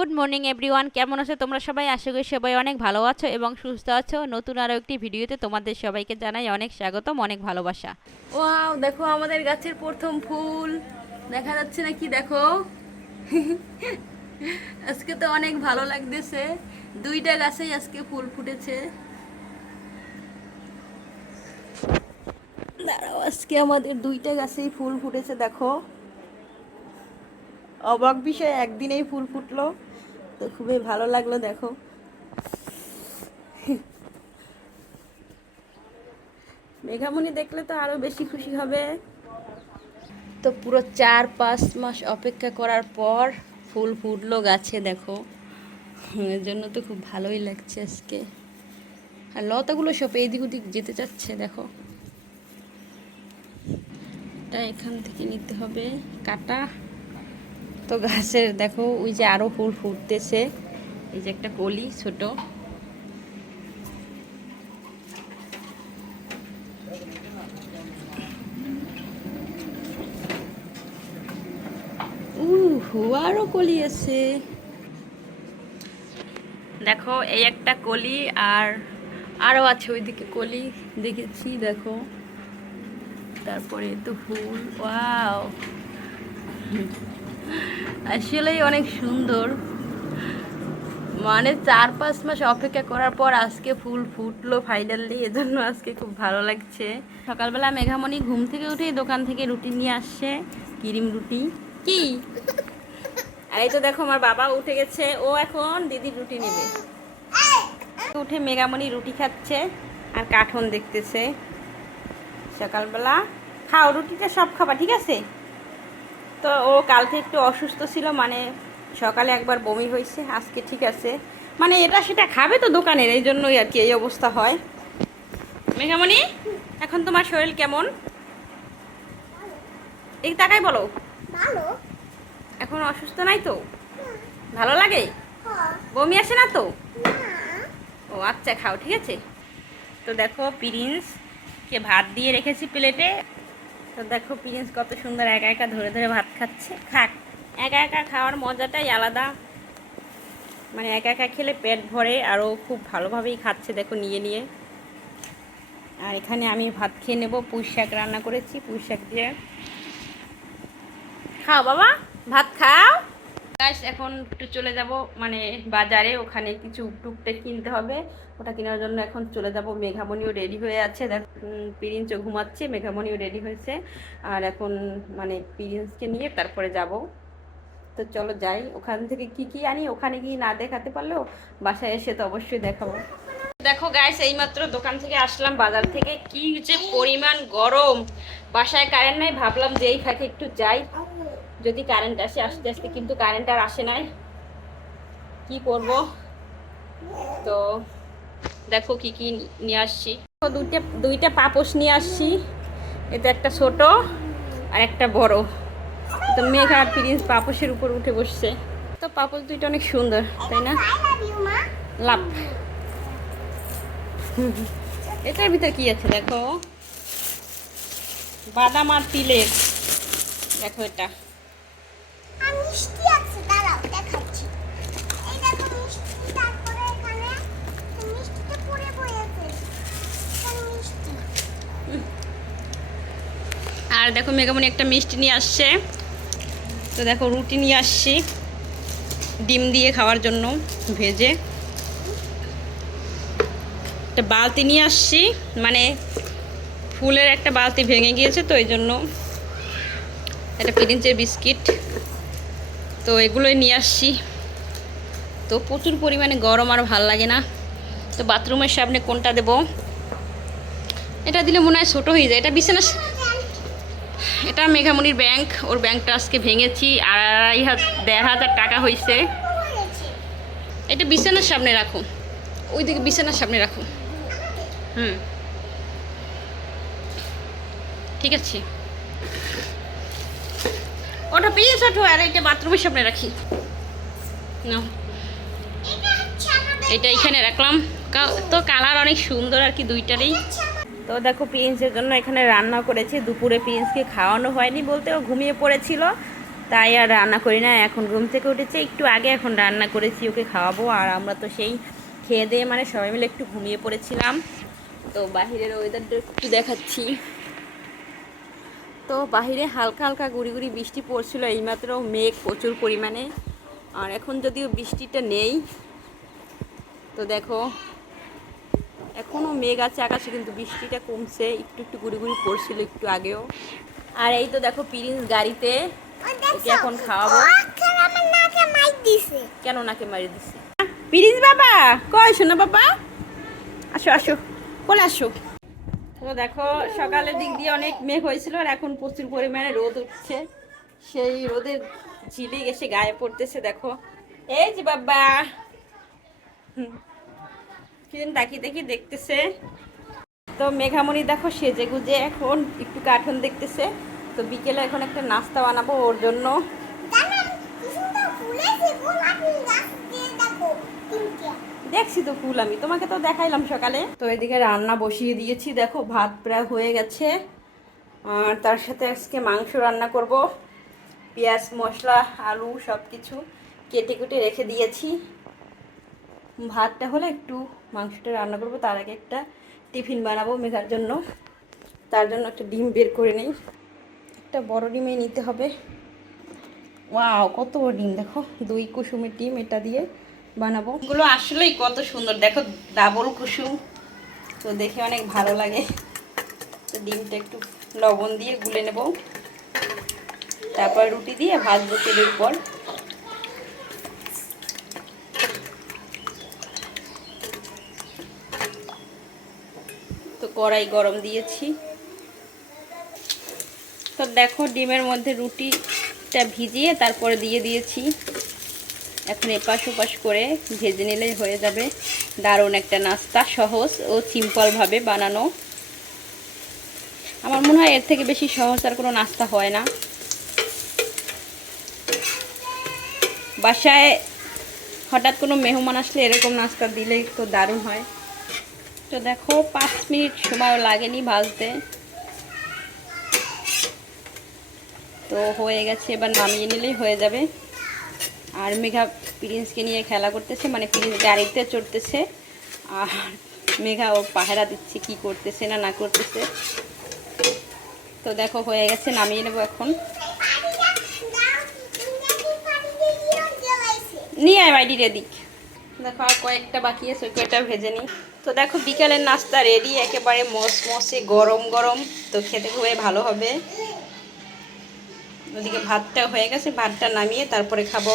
Good morning everyone, কেমন আছো তোমরা সবাই? আশা করি সবাই অনেক ভালো আছো এবং সুস্থ আছো। নতুন আরও একটি ভিডিওতে তোমাদের সবাইকে জানাই অনেক স্বাগতম, অনেক ভালোবাসা। ওয়াও, দেখো আমাদের গাছের প্রথম ফুল দেখা যাচ্ছে নাকি? দেখো আজকে তো অনেক ভালো লাগতেছে, দুইটা গাছেই আজকে ফুল ফুটেছে। দাঁড়াও, আজকে আমাদের দুইটা গাছেই ফুল ফুটেছে। দেখো, অবাক বিষয়, একদিনেই ফুল ফুটলো, তো খুবই ভালো লাগলো। দেখো, মেঘামণি দেখলে তো আরো বেশি খুশি হবে। তো পুরো 4-5 মাস অপেক্ষা করার পর ফুল ফুটলো গাছে। দেখো, এর জন্য তো খুব ভালোই লাগছে আজকে। আর লতাগুলো সব এইদিক ওদিক যেতে চাচ্ছে। দেখো, এটা এখান থেকে নিতে হবে কাটা। তো গাছের দেখো, ওই যে আরো ফুল ফুটতেছে। এই যে একটা কলি ছোট, আরো কলি আছে। দেখো, এই একটা কলি, আর আরো আছে ওইদিকে কলি দেখেছি। দেখো, তারপরে তো ফুল। ওয়াও, আসলেই অনেক সুন্দর। মানে 4-5 মাস অপেক্ষা করার পর আজকে ফুল ফুটলো ফাইনালি, এজন্য আজকে খুব ভালো লাগছে। সকালবেলা মেঘামণি ঘুম থেকে উঠে দোকান থেকে রুটি নিয়ে আসছে, ক্রিম রুটি। কি? আর এই তো দেখো, আমার বাবা উঠে গেছে, ও এখন দিদির রুটি নেবে। উঠে মেঘামণি রুটি খাচ্ছে আর কার্টুন দেখতেছে। সকালবেলা খাও, রুটিটা সব খাবা, ঠিক আছে? তো ও কালকে একটু অসুস্থ ছিল, মানে সকালে একবার বমি হয়েছে, আজকে ঠিক আছে। মানে এটা সেটা খাবে তো দোকানের, এই জন্যই আর কি এই অবস্থা হয়। মেঘামণি, এখন তোমার শরীর কেমন? এই তাকাই বলো। ভালো। এখন অসুস্থ নাই তো? ভালো লাগে? বমি আসে না তো? ও আচ্ছা, খাও, ঠিক আছে। তো দেখো, প্রিন্সকে ভাত দিয়ে রেখেছি প্লেটে। তো দেখো, প্রিন্স কত সুন্দর একা একা ধরে ধরে ভাত খাচ্ছে। খাক, একা একা খাওয়ার মজাটাই আলাদা। মানে একা একা খেলে পেট ভরে, আরও খুব ভালোভাবেই খাচ্ছে। দেখো, নিয়ে নিয়ে। আর এখানে আমি ভাত খেয়ে নেবো। পুঁই শাক রান্না করেছি, পুঁই শাক দিয়ে। খাও বাবা, ভাত খাও। গাইস, এখন একটু চলে যাব মানে বাজারে, ওখানে কিছু টুকটাক কিনতে হবে। ওটা কেনার জন্য এখন চলে যাব। মেঘামণিও রেডি হয়ে আছে। দেখ, প্রিন্সও ঘুমাচ্ছে, মেঘামণিও রেডি হয়েছে। আর এখন মানে প্রিন্সকে নিয়ে তারপরে যাব। তো চলো যাই, ওখান থেকে কি কি আনি ওখানে গিয়ে না দেখাতে পারলেও বাসায় এসে তো অবশ্যই দেখাবো। দেখো গাইস, এইমাত্র দোকান থেকে আসলাম, বাজার থেকে। কি যে পরিমাণ গরম, বাসায় কারেন্ট নাই, ভাবলাম যে এই ফাঁকে একটু যাই, যদি কারেন্ট আসে। আস্তে আস্তে কিন্তু কারেন্ট আর আসে নাই, কি করব। তো দেখো কি কি নিয়ে আসছি। দুইটা পাপোশ নিয়ে আসছি। এটা একটা ছোট আর একটা বড়। তো মেঘ আর প্রিন্স পাপোশের উপর উঠে বসছে। তো পাপোশ দুইটা অনেক সুন্দর, তাই না? লাভ। এটার ভিতরে কি আছে দেখো, বাদাম আর তিলের। দেখো, এটা মিষ্টি আছে, দাঁড়াও দেখাচ্ছি। এই দেখো মিষ্টি, তারপরে এখানে মিষ্টিতে পুরে বইয়েছে। এখানে মিষ্টি। আর দেখো, মেঘামণি একটা মিষ্টি নিয়ে আসছে। তো দেখো, রুটি নিয়ে আসছি ডিম দিয়ে খাওয়ার জন্য ভেজে। একটা বালতি নিয়ে আসছি, মানে ফুলের একটা বালতি ভেঙে গিয়েছে, তো এই জন্য। একটা প্রিন্সের বিস্কিট, তো এগুলোই নিয়ে আসছি। তো প্রচুর পরিমাণে গরম, আর ভাল লাগে না। তো বাথরুমের সামনে কোনটা দেব? এটা দিলে মনে হয় ছোটো হয়ে যায়। এটা বিছানা, এটা মেঘামণির ব্যাংক, ওর ব্যাংকটা আজকে ভেঙেছি, 1,500 টাকা হয়েছে। এটা বিছানার সামনে রাখো, ওইদিকে বিছানার সামনে রাখো। ঠিক আছে, ওটা পিস ওঠো, আর এটা বাথরুমের সামনে রাখি না। এটা এখানে রাখলাম। তো কালার অনেক সুন্দর আর কি দুইটারই। তো দেখো, প্রিন্সের জন্য এখানে রান্না করেছি। দুপুরে প্রিন্সকে খাওয়ানো হয়নি বলতে, ও ঘুমিয়ে পড়েছিল। তাই আর রান্না করি না। এখন ঘুম থেকে উঠেছে একটু আগে, এখন রান্না করেছি, ওকে খাওয়াবো। আর আমরা তো সেই খেয়ে দিয়ে মানে সবাই মিলে একটু ঘুমিয়ে পড়েছিলাম। তো বাহিরের ওয়েদারটা একটু দেখাচ্ছি। তো বাহিরে হালকা হালকা গুড়ি গুড়ি বৃষ্টি পড়ছিল এইমাত্র, মেঘ প্রচুর পরিমাণে। আর এখন যদিও বৃষ্টিটা নেই, তো দেখো এখনও মেঘ আছে আকাশে, কিন্তু বৃষ্টিটা কমছে, একটু একটু গুড়ি গুড়ি পড়ছিল একটু আগেও। আর এই তো দেখো প্রিন্স গাড়িতে, ওকে এখন খাওয়াবো। কেন নাকে মারি দিছে? প্রিন্স বাবা কই, শোনো বাবা, আসো আসো, কোলে আসো। তো দেখো সকালের দিক দিয়ে অনেক মেঘ হয়েছিল, আর এখন প্রচুর পরিমাণে রোদ উঠছে। সেই রোদের ঝিলিক এসে গায়ে পড়তেছে। দেখো এই যে বাবা, কিরকম তাকিয়ে দেখি দেখতেছে। তো মেঘামণি দেখো সেজে গুজে এখন একটু কার্টুন দেখতেছে। তো বিকেলে এখন একটা নাস্তা বানাবো ওর জন্য। দেখছি তো ফুল, আমি তোমাকে তো দেখাইলাম সকালে। তো এদিকে রান্না বসিয়ে দিয়েছি, দেখো ভাত প্রায় হয়ে গেছে। আর তার সাথে আজকে মাংস রান্না করব। পেঁয়াজ মশলা আলু সব কিছু কেটে কুটে রেখে দিয়েছি। ভাতটা হলে একটু মাংসটা রান্না করব, তার আগে একটা টিফিন বানাবো মেঘার জন্য। তার জন্য একটা ডিম বের করে নিই, একটা বড় ডিমে নিতে হবে। ওয়াও কত বড় ডিম, দেখো 2 কুসুমের ডিম, এটা দিয়ে বানাবো। এগুলো আসলেই কত সুন্দর, দেখো ডাবল কুসুম, তো দেখে অনেক ভালো লাগে। তো ডিমটা একটু লবণ দিয়ে গুলে নেব, তারপর রুটি দিয়ে ভাজবো তেলের উপর। তো কড়াই গরম দিয়েছি। তো দেখো ডিমের মধ্যে রুটিটা ভিজিয়ে তারপরে দিয়ে দিয়েছি। এখন এপাশ ওপাশ করে ভেজে নিলেই হয়ে যাবে দারুণ একটা নাস্তা, সহজ ও সিম্পলভাবে বানানো। আমার মনে হয় এর থেকে বেশি সহজ আর কোনো নাস্তা হয় না। বাসায় হঠাৎ কোনো মেহমান আসলে এরকম নাস্তা দিলে তো দারুণ হয়। তো দেখো 5 মিনিট সময়ও লাগেনি ভাজতে, তো হয়ে গেছে। এবার নামিয়ে নিলেই হয়ে যাবে। আর মেঘা প্রিন্সকে নিয়ে খেলা করতেছে, মানে প্রিন্স গাড়িতে চড়তেছে, আর মেঘা ওর পাহারা দিচ্ছে কি করতেছে না না করতেছে। তো দেখো হয়ে গেছে, নামিয়ে নেবো এখন। নিয়ে আয় বাইডিরে দিক। দেখো আর কয়েকটা বাকি আছে, ওই কয়েকটা ভেজে নিই। তো দেখো বিকালের নাস্তা রেডি, একেবারে মসমসে গরম গরম, তো খেতে খুবই ভালো হবে। ওদিকে ভাতটা হয়ে গেছে, ভাতটা নামিয়ে তারপরে খাবো।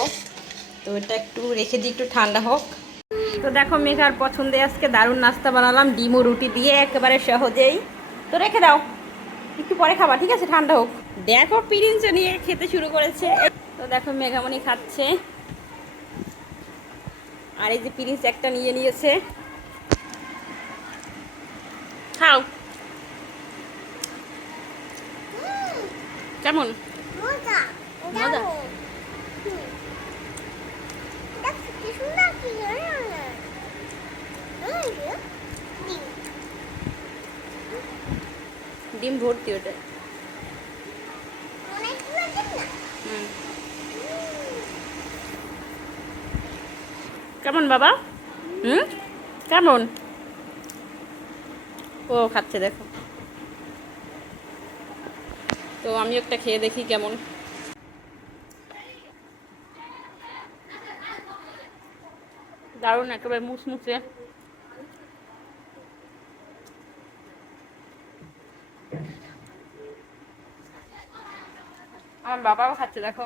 তো এটা একটু রেখে দিই, একটু ঠান্ডা হোক। তো দেখো মেঘার পছন্দে আজকে দারুণ নাস্তা বানালাম, ডিম ও রুটি দিয়ে, একেবারে সহজেই। তো রেখে দাও, একটু পরে খাবা, ঠিক আছে, ঠান্ডা হোক। দেখো প্রিন্স নিয়ে খেতে শুরু করেছে। তো দেখো মেঘামণি খাচ্ছে, আর এই যে প্রিন্স একটা নিয়ে নিয়েছে। খাও, কেমন মজা? ডিম ভর্তি ওটা। কেমন বাবা? কেমন? ও খাচ্ছে দেখো। তো আমি একটা খেয়ে দেখি কেমন। দারুণ, একেবারে মুসমুসে। আমার বাবাও খাচ্ছে দেখো।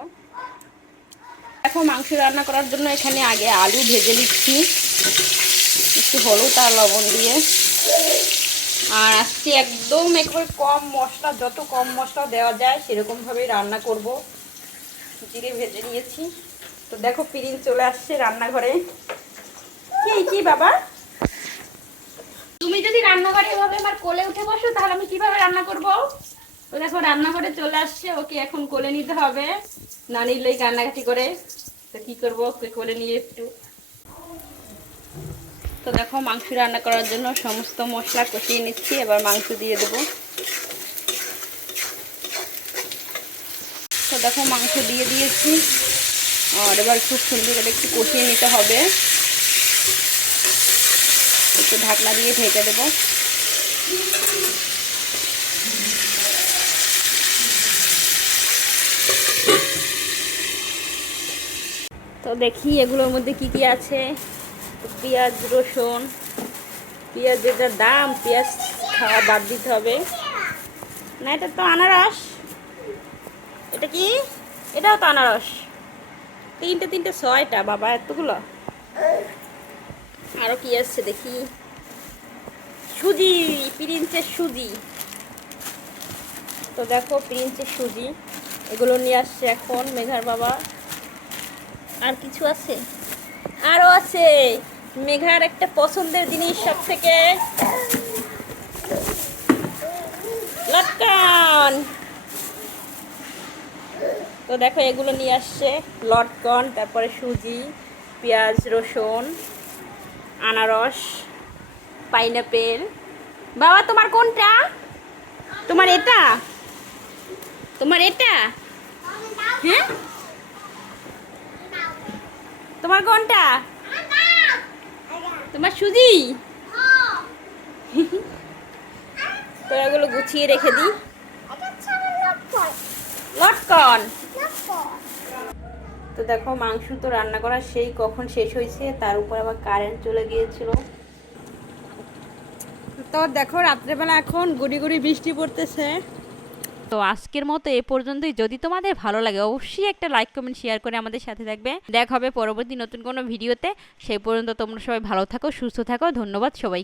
দেখো মাংস রান্না করার জন্য এখানে আগে আলু ভেজে নিচ্ছি একটু হলুদ আর লবণ দিয়ে। আর আজকে একদম একেবারে কম মশলা, যত কম মশলা দেওয়া যায় সেরকমভাবেই রান্না করব। জিরে ভেজে নিয়েছি। তো দেখো প্রিন্স চলে আসছে রান্নাঘরে। কি বাবা, তুমি যদি রান্নাঘরে এভাবে আমার কোলে উঠে বসো তাহলে আমি কিভাবে রান্না করব? তো দেখো রান্নাঘরে চলে আসছে, ওকে এখন কোলে নিতে হবে, না নিলেই কান্নাকাটি করে। তো কি করবো, ওকে কোলে নিয়ে একটু। তো দেখো মাংস রান্না করার জন্য সমস্ত মশলা কষিয়ে নিচ্ছি, এবার মাংস দিয়ে দেবো। তো দেখো মাংস দিয়ে দিয়েছি, আর এবার খুব সুন্দর করে একটু কষিয়ে নিতে হবে। একটু ঢাকনা দিয়ে ঢেকে দেবো। তো দেখি এগুলোর মধ্যে কি কি আছে। পেঁয়াজ রসুন, পেঁয়াজের যা দাম, পেঁয়াজ খাওয়া বাদ দিতে হবে। না এটা তো আনারস, এটা কি? এটাও তো আনারস। তিনটে 6টা বাবা, এতগুলো। আরও কি আসছে দেখি, সুজি, প্রিন্সের সুজি। তো দেখো প্রিন্সের সুজি, এগুলো নিয়ে আসছে এখন মেঘার বাবা। আর কিছু আছে? আরও আছে মেঘার একটা পছন্দের জিনিস, সব থেকে লটকন। তো দেখো এগুলো নিয়ে আসছে, লটকন, তারপরে সুজি, পেঁয়াজ রসুন, আনারস, পাইনাপেল। বাবা তোমার কোনটা? তোমার এটা? তোমার এটা? হ্যাঁ, তোমার কোনটা? তোমার সুজি। তো এগুলো গুছিয়ে রেখে দিই। লটকন। তো দেখো মাংস তো রান্না করা সেই কখন শেষ হয়েছে, তার উপর আবার কারেন্ট চলে গিয়েছিল। তো দেখো রাত্রেবেলা এখন গুড়ি গুড়ি বৃষ্টি পড়তেছে। তো আজকের মতো এ পর্যন্তই। যদি তোমাদের ভালো লাগে অবশ্যই একটা লাইক কমেন্ট শেয়ার করে আমাদের সাথে থাকবে। দেখা হবে পরবর্তী নতুন কোনো ভিডিওতে। সেই পর্যন্ত তোমরা সবাই ভালো থাকো, সুস্থ থাকো। ধন্যবাদ সবাই।